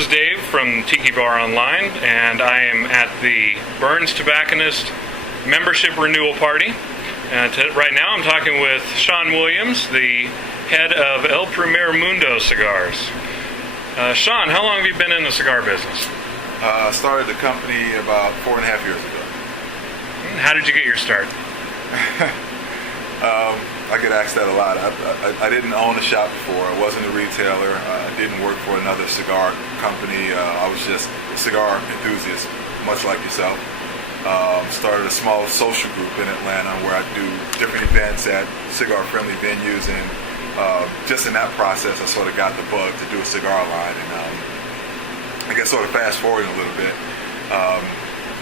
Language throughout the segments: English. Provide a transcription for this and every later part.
is Dave from Tiki Bar Online, and I am at the Burns Tobacconist membership renewal party. Right now I'm talking with Sean Williams, the head of El Primer Mundo Cigars. Sean, how long have you been in the cigar business? I started the company about 4.5 years ago. How did you get your start? I get asked that a lot. I didn't own a shop before. I wasn't a retailer. I didn't work for another cigar company. I was just a cigar enthusiast, much like yourself. Started a small social group in Atlanta where I do different events at cigar-friendly venues, and just in that process, I sort of got the bug to do a cigar line. And I guess sort of fast-forwarding a little bit,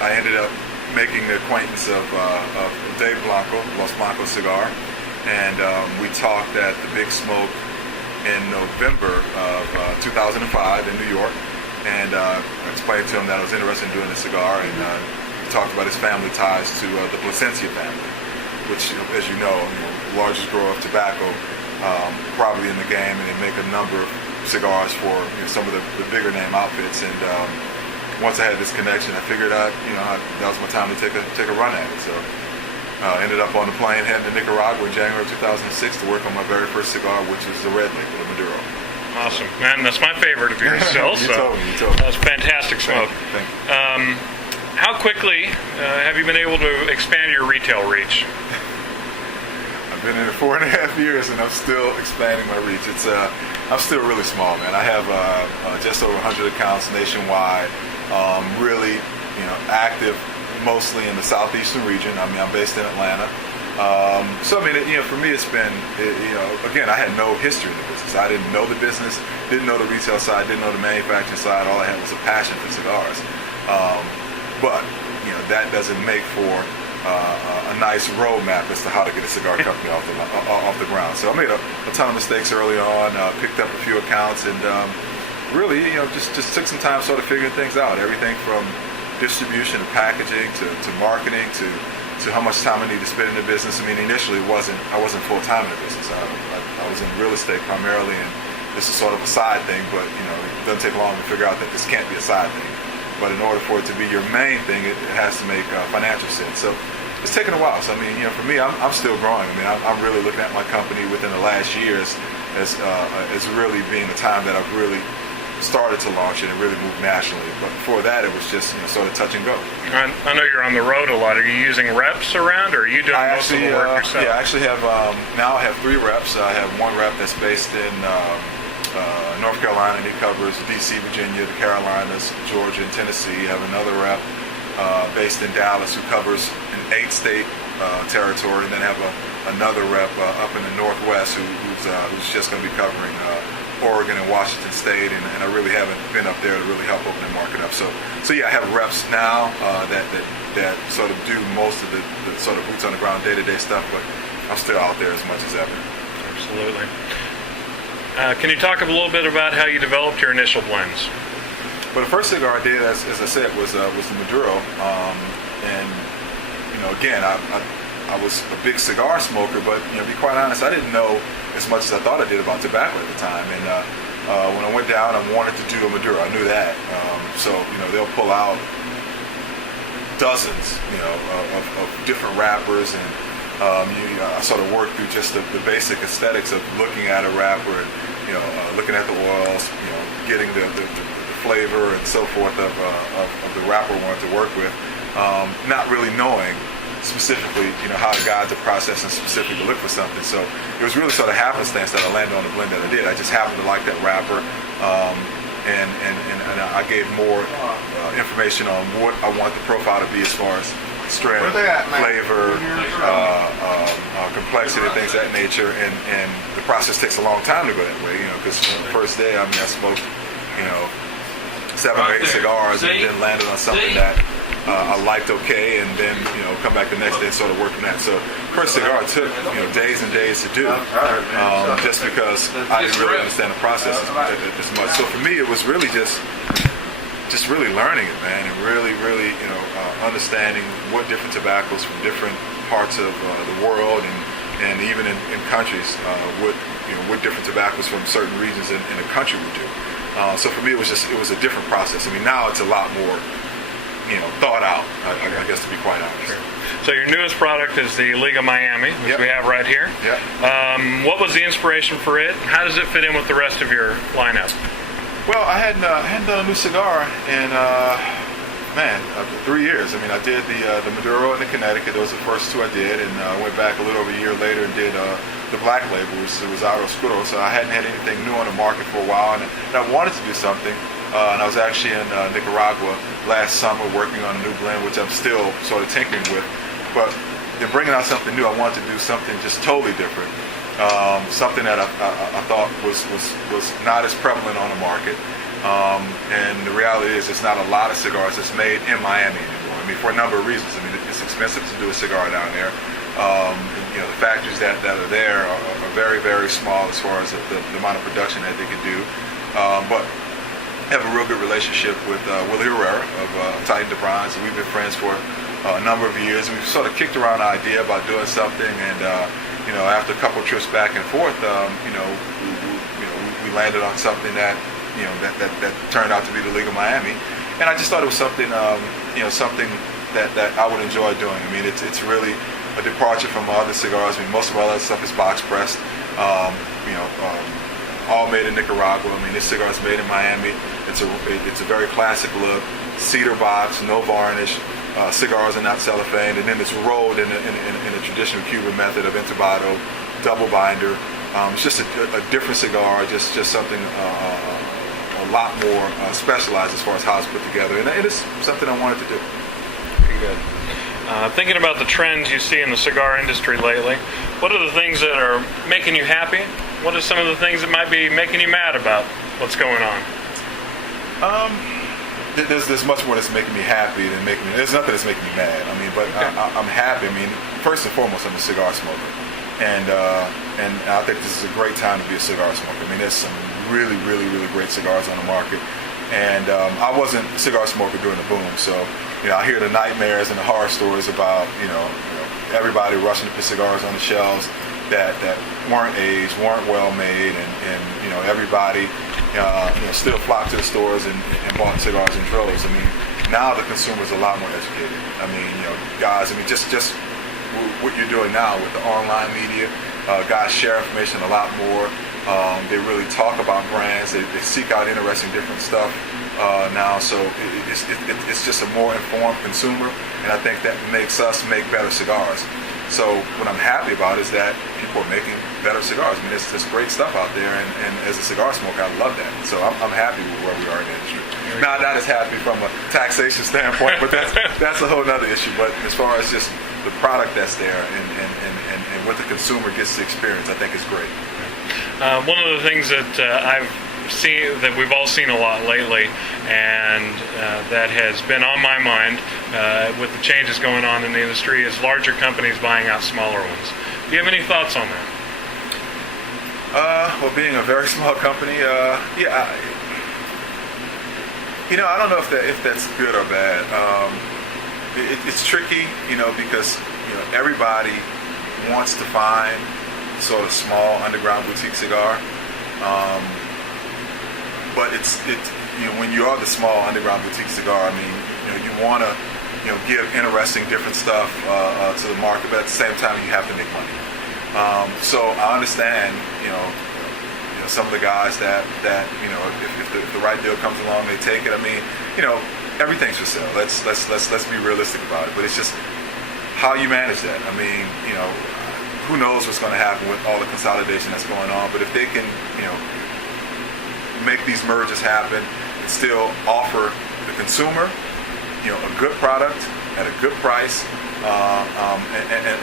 I ended up making the acquaintance of Dave Blanco, Los Blancos Cigar, and we talked at the Big Smoke in November of 2005 in New York, and I explained to him that I was interested in doing a cigar, and we talked about his family ties to the Plasencia family, which, as you know, the largest grower of tobacco probably in the game, and they make a number of cigars for some of the bigger name outfits. And once I had this connection, I figured out, that was my time to take a run at it. So ended up on the plane heading to Nicaragua in January of 2006 to work on my very first cigar, which is the Red Label, the Maduro. Awesome, man. That's my favorite of yours still. You told me. That was fantastic smoke. Thank you. How quickly have you been able to expand your retail reach? I've been in it 4.5 years, and I'm still expanding my reach. I'm still really small, man. I have just over 100 accounts nationwide. Really, active mostly in the southeastern region. I mean, I'm based in Atlanta. So I mean, for me, it's been, again, I had no history in the business. I didn't know the business, didn't know the retail side, didn't know the manufacturing side. All I had was a passion for cigars. But that doesn't make for a nice roadmap as to how to get a cigar company off the ground. So I made a ton of mistakes early on. Picked up a few accounts, and really, just took some time sort of figuring things out. Everything from distribution to packaging to marketing to how much time I need to spend in the business. I mean, initially I wasn't full time in the business. I was in real estate primarily, and this is sort of a side thing. But it doesn't take long to figure out that this can't be a side thing. But in order for it to be your main thing, it has to make financial sense. So it's taken a while. So I mean, for me, I'm still growing. I mean, I'm really looking at my company within the last years as really being the time that I've really started to launch it and really move nationally. But before that, it was just sort of touch and go. I know you're on the road a lot. Are you using reps around, or are you doing most of the work yourself? Yeah, I actually have now I have 3 reps. I have one rep that's based in North Carolina, and he covers D.C., Virginia, the Carolinas, Georgia, and Tennessee. I have another rep based in Dallas who covers an 8-state territory, and then I have another rep up in the Northwest who's just going to be covering Oregon and Washington State, and I really haven't been up there to really help open the market up. So yeah, I have reps now that sort of do most of the sort of boots on the ground day-to-day stuff, but I'm still out there as much as ever. Absolutely. Can you talk a little bit about how you developed your initial blends? Well, the first cigar I did, as I said, was the Maduro, and again, I was a big cigar smoker, but to be quite honest, I didn't know as much as I thought I did about tobacco at the time. And when I went down, I wanted to do a Maduro. I knew that. So they'll pull out dozens, of different wrappers, and I sort of worked through just the basic aesthetics of looking at a wrapper, and looking at the oils, getting the flavor and so forth of the wrapper I wanted to work with, not really knowing specifically, how to guide the process and specifically look for something. So it was really sort of happenstance that I landed on the blend that I did. I just happened to like that wrapper, and I gave more information on what I want the profile to be as far as strength, flavor, complexity, things of that nature, and the process takes a long time to go that way, because the first day, I smoked, 7 or 8 cigars, and then landed on something that I liked okay, and then come back the next day and sort of work from that. So first cigar took days and days to do, just because I didn't really understand the process as much. So for me, it was really just really learning it, man, and really understanding what different tobaccos from different parts of the world and even in countries, what different tobaccos from certain regions in a country would do. So for me, it was a different process. I mean, now it's a lot more, thought out, I guess, to be quite honest. Sure. So your newest product is the Liga Miami, which we have right here. Yep. What was the inspiration for it? How does it fit in with the rest of your lineup? Well, I hadn't done a new cigar in 3 years. I mean, I did the Maduro and the Connecticut. Those were the first two I did, and I went back a little over a year later and did the Black Label, which was Rosado Oscuro. So I hadn't had anything new on the market for a while, and I wanted to do something. And I was actually in Nicaragua last summer working on a new blend, which I'm still sort of tinkering with. But in bringing out something new, I wanted to do something just totally different. Something that I thought was not as prevalent on the market. And the reality is, it's not a lot of cigars that's made in Miami anymore. I mean, for a number of reasons. I mean, it's expensive to do a cigar down there. The factories that are there are very, very small as far as the amount of production that they can do. But I have a real good relationship with Willie Herrera of Titan de Bronze, and we've been friends for a number of years. We've sort of kicked around the idea about doing something, and after a couple of trips back and forth, we landed on something that turned out to be the Liga Miami, and I just thought it was something something that I would enjoy doing. I mean, it's really a departure from other cigars. I mean, most of our other stuff is box pressed. All made in Nicaragua. I mean, this cigar is made in Miami. It's a very classic look, cedar box, no varnish. Cigars are not cellophane, and then it's rolled in a traditional Cuban method of entubado, double binder. It's just a different cigar, just something a lot more specialized as far as how it's put together, and it is something I wanted to do. Very good. Thinking about the trends you see in the cigar industry lately, what are the things that are making you happy? What are some of the things that might be making you mad about what's going on? There's much more that's making me happy than there's nothing that's making me mad. I mean, but okay. I'm happy. I mean, first and foremost, I'm a cigar smoker, and I think this is a great time to be a cigar smoker. I mean, there's some really, really, really great cigars on the market, and I wasn't a cigar smoker during the boom, so I hear the nightmares and the horror stories about everybody rushing to put cigars on the shelves that weren't aged, weren't well made, and everybody still flocked to the stores and bought cigars in droves. I mean, now the consumer's a lot more educated. I mean, guys, I mean, just what you're doing now with the online media, guys share information a lot more. They really talk about brands. They seek out interesting different stuff now. So it's just a more informed consumer, and I think that makes us make better cigars. So what I'm happy about is that people are making better cigars. I mean, it's just great stuff out there, and as a cigar smoker, I love that. So I'm happy with where we are in the industry. Not as happy from a taxation standpoint, but that's a whole other issue. But as far as just the product that's there and what the consumer gets to experience, I think is great. One of the things that I've seen, that we've all seen a lot lately, and that has been on my mind with the changes going on in the industry, is larger companies buying out smaller ones. Do you have any thoughts on that? Well, being a very small company, yeah, I don't know if that's good or bad. It's tricky, because everybody wants to find sort of small underground boutique cigar. But it's when you are the small underground boutique cigar, I mean, you want to give interesting different stuff to the market, but at the same time you have to make money. So I understand some of the guys that if the right deal comes along, they take it. I mean, everything's for sale. Let's be realistic about it. But it's just how you manage that. I mean, who knows what's going to happen with all the consolidation that's going on. But if they can, make these mergers happen and still offer the consumer, a good product at a good price,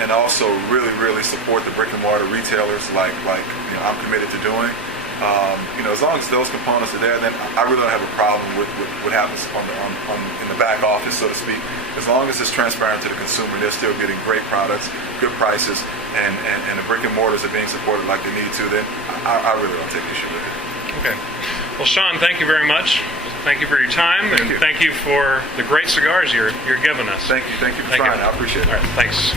and also really, really support the brick and mortar retailers like I'm committed to doing. As long as those components are there, then I really don't have a problem with what happens in the back office, so to speak. As long as it's transparent to the consumer, they're still getting great products, good prices, and the brick and mortars are being supported like they need to, then I really don't take issue with it. Okay. Well, Sean, thank you very much. Thank you for your time, and thank you for the great cigars you're giving us. Thank you for trying. I appreciate it. All right, thanks.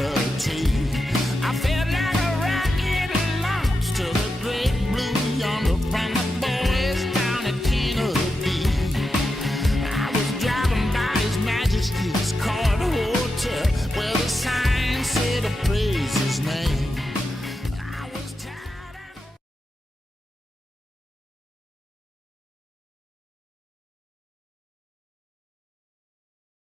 the table.